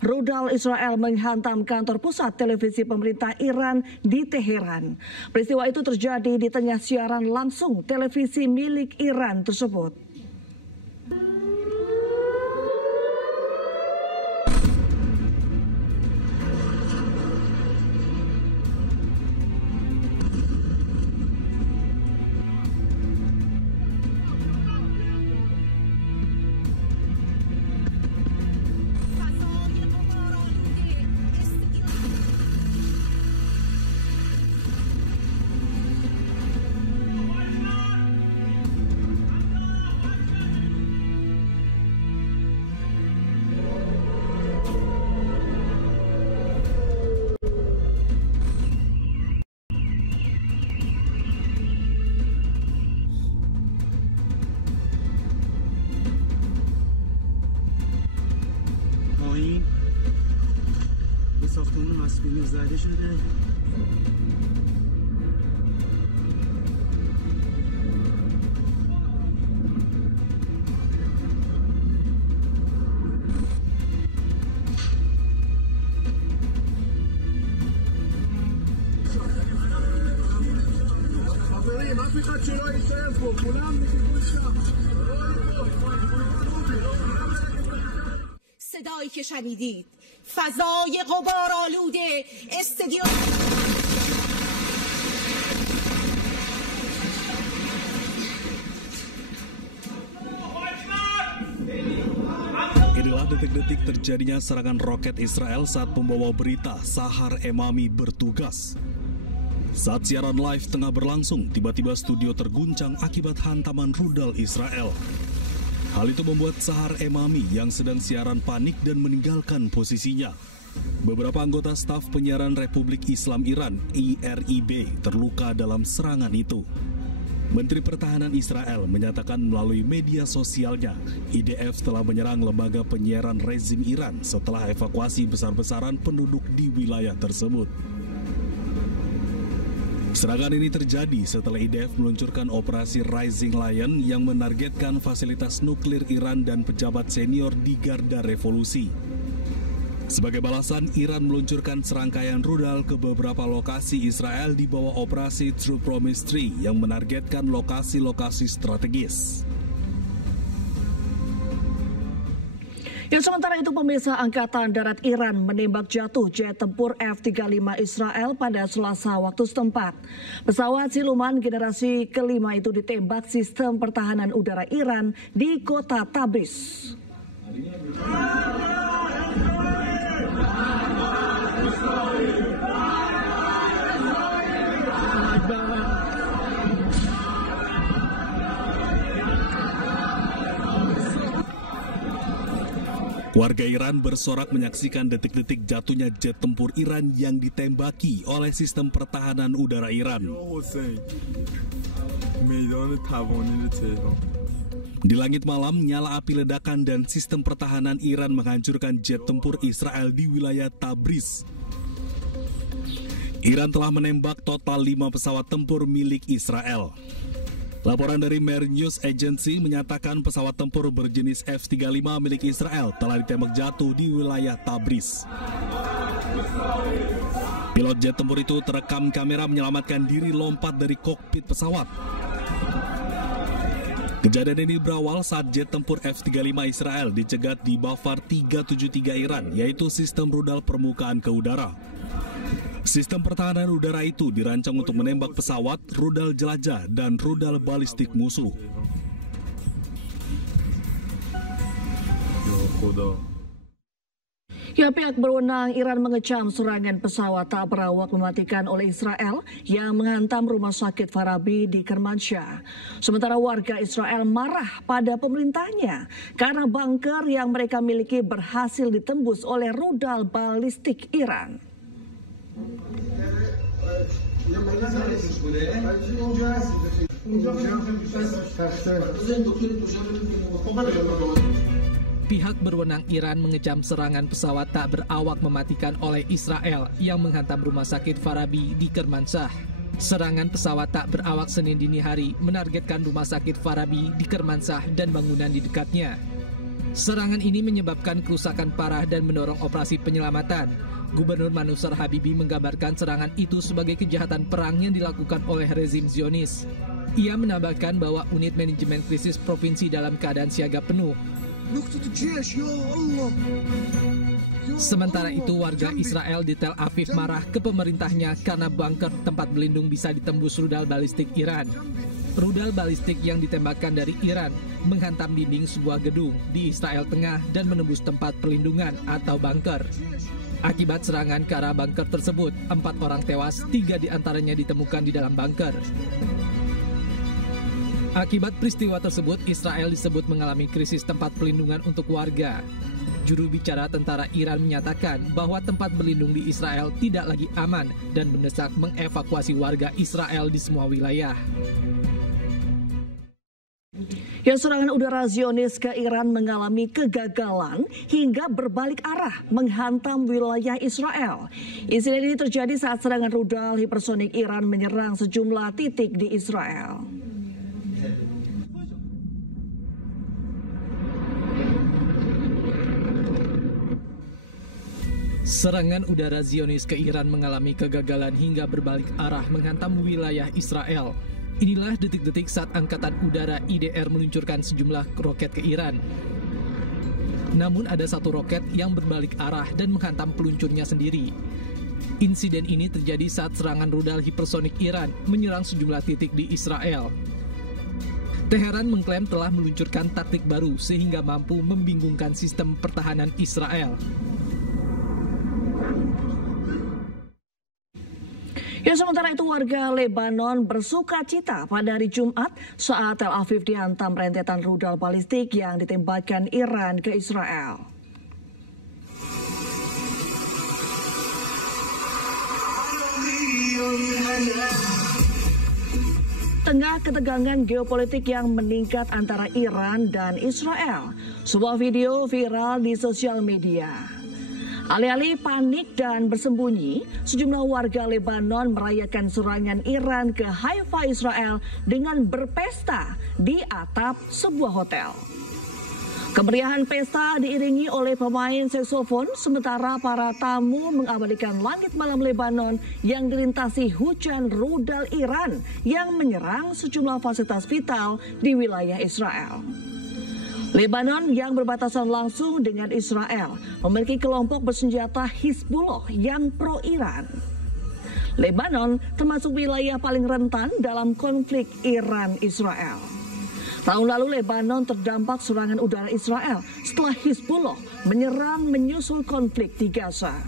Rudal Israel menghantam kantor pusat televisi pemerintah Iran di Teheran. Peristiwa itu terjadi di tengah siaran langsung televisi milik Iran tersebut. ساختمان مسکونی زده شده. خبریم اف میخواد جلوی صرف و کلم میگه صدایی که شنیدید فضای غبارآلود استادیوم Inilah detik-detik terjadinya serangan roket Israel saat pembawa berita Sahar Emami bertugas. Saat siaran live tengah berlangsung, tiba-tiba studio terguncang akibat hantaman rudal Israel. Hal itu membuat Sahar Emami yang sedang siaran panik dan meninggalkan posisinya. Beberapa anggota staf penyiaran Republik Islam Iran (IRIB) terluka dalam serangan itu. Menteri Pertahanan Israel menyatakan melalui media sosialnya, IDF telah menyerang lembaga penyiaran rezim Iran setelah evakuasi besar-besaran penduduk di wilayah tersebut. Serangan ini terjadi setelah IDF meluncurkan operasi Rising Lion yang menargetkan fasilitas nuklir Iran dan pejabat senior di garda revolusi. Sebagai balasan, Iran meluncurkan serangkaian rudal ke beberapa lokasi Israel di bawah operasi True Promise 3 yang menargetkan lokasi-lokasi strategis. Ya, sementara itu pemirsa, Angkatan Darat Iran menembak jatuh jet tempur F-35 Israel pada Selasa waktu setempat. Pesawat siluman generasi kelima itu ditembak sistem pertahanan udara Iran di kota Tabriz. Warga Iran bersorak menyaksikan detik-detik jatuhnya jet tempur Iran yang ditembaki oleh sistem pertahanan udara Iran. Di langit malam, nyala api ledakan dan sistem pertahanan Iran menghancurkan jet tempur Israel di wilayah Tabriz. Iran telah menembak total 5 pesawat tempur milik Israel. Laporan dari Mer News Agency menyatakan pesawat tempur berjenis F-35 milik Israel telah ditembak jatuh di wilayah Tabriz. Pilot jet tempur itu terekam kamera menyelamatkan diri lompat dari kokpit pesawat. Kejadian ini berawal saat jet tempur F-35 Israel dicegat di Bafar 373 Iran, yaitu sistem rudal permukaan ke udara. Sistem pertahanan udara itu dirancang untuk menembak pesawat, rudal jelajah, dan rudal balistik musuh. Ya, pihak berwenang Iran mengecam serangan pesawat tak berawak mematikan oleh Israel yang menghantam rumah sakit Farabi di Kermansyah. Sementara warga Israel marah pada pemerintahnya karena bunker yang mereka miliki berhasil ditembus oleh rudal balistik Iran. Pihak berwenang Iran mengecam serangan pesawat tak berawak mematikan oleh Israel yang menghantam rumah sakit Farabi di Kermansyah. Serangan pesawat tak berawak Senin dini hari menargetkan rumah sakit Farabi di Kermansyah dan bangunan di dekatnya. Serangan ini menyebabkan kerusakan parah dan mendorong operasi penyelamatan. Gubernur Manusar Habibi menggambarkan serangan itu sebagai kejahatan perang yang dilakukan oleh rezim Zionis. Ia menambahkan bahwa unit manajemen krisis provinsi dalam keadaan siaga penuh. Sementara itu, warga Israel di Tel Aviv marah ke pemerintahnya karena bunker tempat berlindung bisa ditembus rudal balistik Iran. Rudal balistik yang ditembakkan dari Iran menghantam dinding sebuah gedung di Israel Tengah dan menembus tempat perlindungan atau bunker. Akibat serangan ke arah bunker tersebut, 4 orang tewas, 3 diantaranya ditemukan di dalam bunker. Akibat peristiwa tersebut, Israel disebut mengalami krisis tempat perlindungan untuk warga. Juru bicara tentara Iran menyatakan bahwa tempat berlindung di Israel tidak lagi aman dan mendesak mengevakuasi warga Israel di semua wilayah. Ya, serangan udara Zionis ke Iran mengalami kegagalan hingga berbalik arah menghantam wilayah Israel. Insiden ini terjadi saat serangan rudal hipersonik Iran menyerang sejumlah titik di Israel. Serangan udara Zionis ke Iran mengalami kegagalan hingga berbalik arah menghantam wilayah Israel. Inilah detik-detik saat Angkatan Udara IDR meluncurkan sejumlah roket ke Iran. Namun ada satu roket yang berbalik arah dan menghantam peluncurnya sendiri. Insiden ini terjadi saat serangan rudal hipersonik Iran menyerang sejumlah titik di Israel. Teheran mengklaim telah meluncurkan taktik baru sehingga mampu membingungkan sistem pertahanan Israel. Ya, sementara itu warga Lebanon bersuka cita pada hari Jumat saat Tel Aviv dihantam rentetan rudal balistik yang ditembakkan Iran ke Israel. Tengah ketegangan geopolitik yang meningkat antara Iran dan Israel, sebuah video viral di sosial media. Alih-alih panik dan bersembunyi, sejumlah warga Lebanon merayakan serangan Iran ke Haifa, Israel dengan berpesta di atap sebuah hotel. Kemeriahan pesta diiringi oleh pemain saksofon, sementara para tamu mengabadikan langit malam Lebanon yang dilintasi hujan rudal Iran yang menyerang sejumlah fasilitas vital di wilayah Israel. Lebanon yang berbatasan langsung dengan Israel memiliki kelompok bersenjata Hizbullah yang pro-Iran. Lebanon termasuk wilayah paling rentan dalam konflik Iran-Israel. Tahun lalu Lebanon terdampak serangan udara Israel setelah Hizbullah menyerang menyusul konflik di Gaza.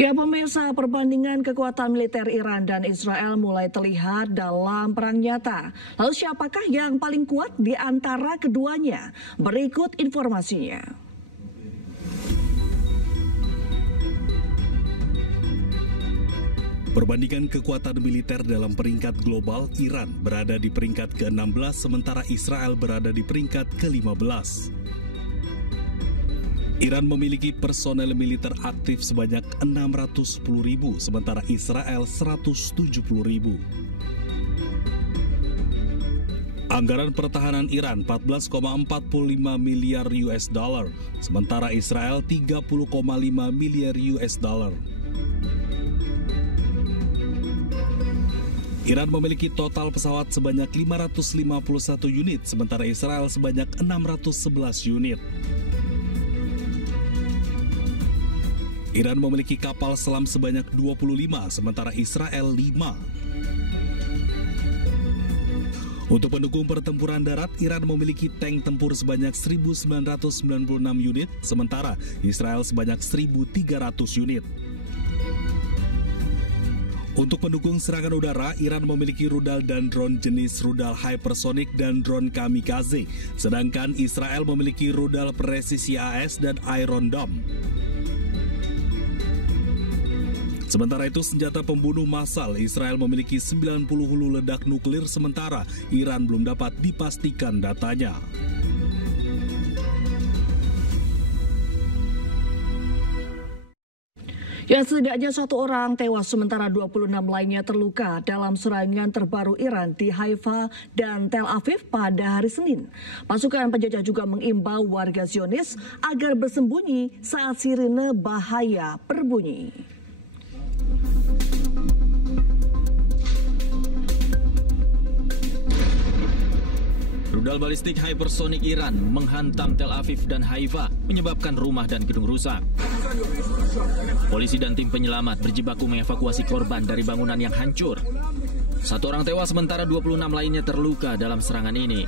Ya, pemirsa, perbandingan kekuatan militer Iran dan Israel mulai terlihat dalam perang nyata. Lalu siapakah yang paling kuat di antara keduanya? Berikut informasinya. Perbandingan kekuatan militer dalam peringkat global, Iran berada di peringkat ke-16 sementara Israel berada di peringkat ke-15. Iran memiliki personel militer aktif sebanyak 610.000, sementara Israel 170.000. Anggaran pertahanan Iran 14,45 miliar US dollar, sementara Israel 30,5 miliar US dollar. Iran memiliki total pesawat sebanyak 551 unit, sementara Israel sebanyak 611 unit. Iran memiliki kapal selam sebanyak 25, sementara Israel 5. Untuk pendukung pertempuran darat, Iran memiliki tank tempur sebanyak 1.996 unit, sementara Israel sebanyak 1.300 unit. Untuk pendukung serangan udara, Iran memiliki rudal dan drone jenis rudal hypersonic dan drone kamikaze, sedangkan Israel memiliki rudal presisi AS dan Iron Dome. Sementara itu, senjata pembunuh massal Israel memiliki 90 hulu ledak nuklir, sementara Iran belum dapat dipastikan datanya. Ya, setidaknya 1 orang tewas sementara 26 lainnya terluka dalam serangan terbaru Iran di Haifa dan Tel Aviv pada hari Senin. Pasukan penjajah juga mengimbau warga Zionis agar bersembunyi saat sirine bahaya berbunyi. Rudal balistik hypersonik Iran menghantam Tel Aviv dan Haifa, menyebabkan rumah dan gedung rusak. Polisi dan tim penyelamat berjibaku mengevakuasi korban dari bangunan yang hancur. 1 orang tewas sementara 26 lainnya terluka dalam serangan ini.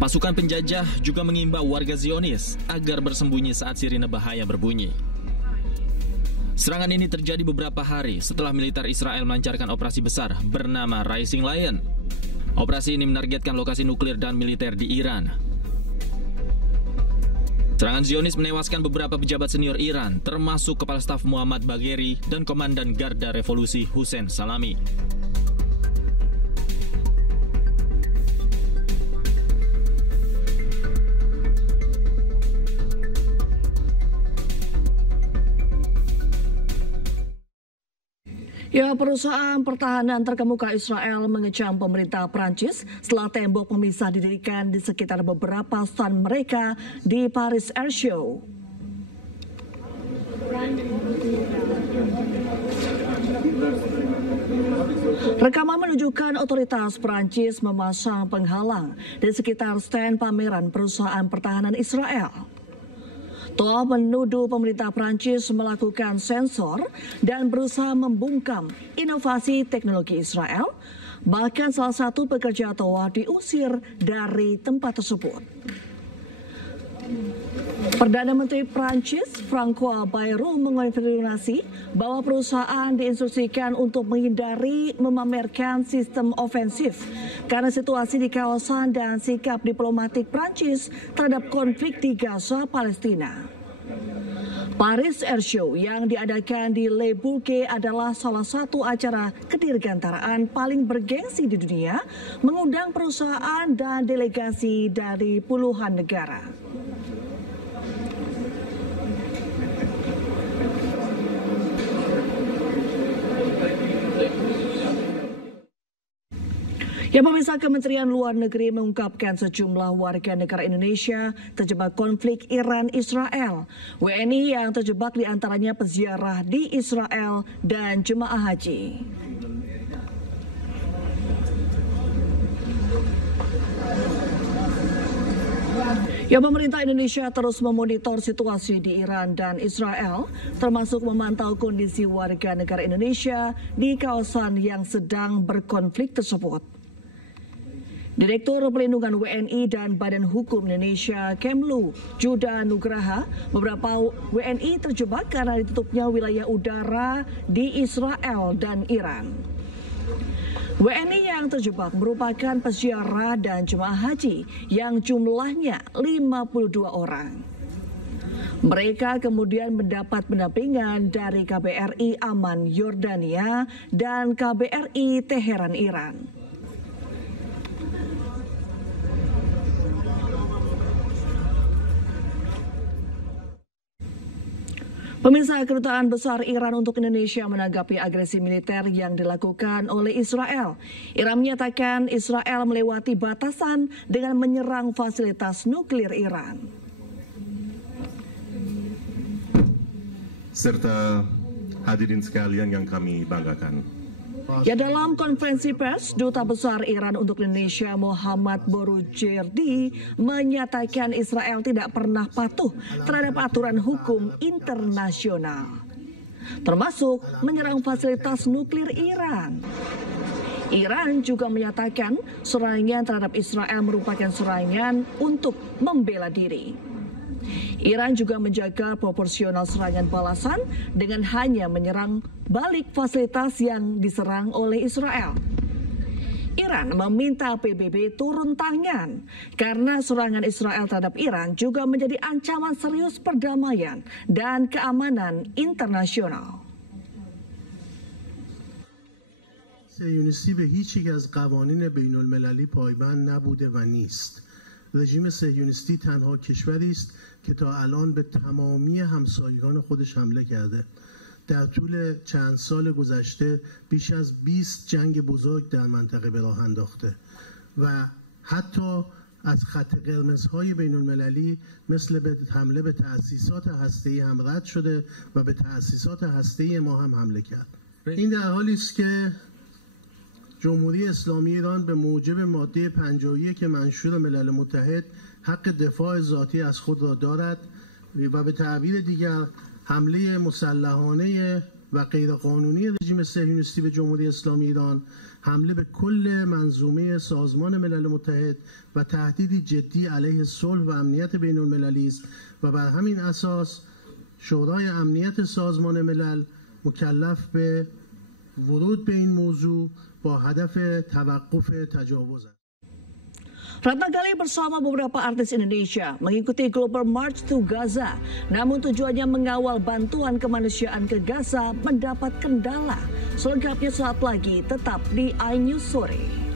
Pasukan penjajah juga mengimbau warga Zionis agar bersembunyi saat sirine bahaya berbunyi. Serangan ini terjadi beberapa hari setelah militer Israel melancarkan operasi besar bernama Rising Lion. Operasi ini menargetkan lokasi nuklir dan militer di Iran. Serangan Zionis menewaskan beberapa pejabat senior Iran, termasuk Kepala Staf Muhammad Bagheri dan Komandan Garda Revolusi Hussein Salami. Ya, perusahaan pertahanan terkemuka Israel mengecam pemerintah Prancis setelah tembok pemisah didirikan di sekitar beberapa stand mereka di Paris Air Show. Rekaman menunjukkan otoritas Prancis memasang penghalang di sekitar stand pameran perusahaan pertahanan Israel. Toa menuduh pemerintah Prancis melakukan sensor dan berusaha membungkam inovasi teknologi Israel. Bahkan salah satu pekerja Toa diusir dari tempat tersebut. Perdana Menteri Prancis François Bayrou mengonfirmasi bahwa perusahaan diinstruksikan untuk menghindari memamerkan sistem ofensif karena situasi di kawasan dan sikap diplomatik Prancis terhadap konflik di Gaza, Palestina. Paris Air Show yang diadakan di Le Bourget adalah salah satu acara kedirgantaraan paling bergengsi di dunia, mengundang perusahaan dan delegasi dari puluhan negara. Ya, pemirsa, Kementerian Luar Negeri mengungkapkan sejumlah warga negara Indonesia terjebak konflik Iran-Israel. WNI yang terjebak diantaranya peziarah di Israel dan jemaah haji. Ya, pemerintah Indonesia terus memonitor situasi di Iran dan Israel, termasuk memantau kondisi warga negara Indonesia di kawasan yang sedang berkonflik tersebut. Direktur Pelindungan WNI dan Badan Hukum Indonesia Kemlu, Juda Nugraha, beberapa WNI terjebak karena ditutupnya wilayah udara di Israel dan Iran. WNI yang terjebak merupakan peziarah dan jemaah haji yang jumlahnya 52 orang. Mereka kemudian mendapat pendampingan dari KBRI Amman Yordania dan KBRI Teheran Iran. Pemirsa, Kedutaan Besar Iran untuk Indonesia menanggapi agresi militer yang dilakukan oleh Israel. Iran menyatakan Israel melewati batasan dengan menyerang fasilitas nuklir Iran. Serta hadirin sekalian yang kami banggakan. Ya, dalam konferensi pers, Duta Besar Iran untuk Indonesia Muhammad Borujerdi menyatakan Israel tidak pernah patuh terhadap aturan hukum internasional, termasuk menyerang fasilitas nuklir Iran. Iran juga menyatakan serangan terhadap Israel merupakan serangan untuk membela diri. Iran juga menjaga proporsional serangan balasan dengan hanya menyerang balik fasilitas yang diserang oleh Israel. Iran meminta PBB turun tangan karena serangan Israel terhadap Iran juga menjadi ancaman serius perdamaian dan keamanan internasional. صهیونیستی به هیچ یک از قوانین بین‌المللی پایبند نبوده و نیست رژیم صهیونیستی تنها کشوری است که تا الان به تمامی همسایگان خودش حمله کرده. در طول چند سال گذشته بیش از 20 جنگ بزرگ در منطقه به راه انداخته و حتی از خط قرمزهای بین المللی مثل حمله به تأسیسات هسته‌ای هم رد شده و به تأسیسات هسته‌ای ما هم حمله کرد. این در حالی است که جمهوری اسلامی ایران به موجب ماده 51 منشور ملل متحد حق دفاع ذاتی از خود را دارد و به تعبیر دیگر حمله مسلحانه و غیرقانونی رژیم صهیونیستی به جمهوری اسلامی ایران حمله به کل منظومه سازمان ملل متحد و تهدیدی جدی علیه صلح و امنیت بین المللی است و بر همین اساس شورای امنیت سازمان ملل مکلف به ورود به این موضوع با هدف توقف تجاوز است. Ratna Gali bersama beberapa artis Indonesia mengikuti Global March to Gaza, namun tujuannya mengawal bantuan kemanusiaan ke Gaza mendapat kendala. Selengkapnya saat lagi tetap di iNews Sore.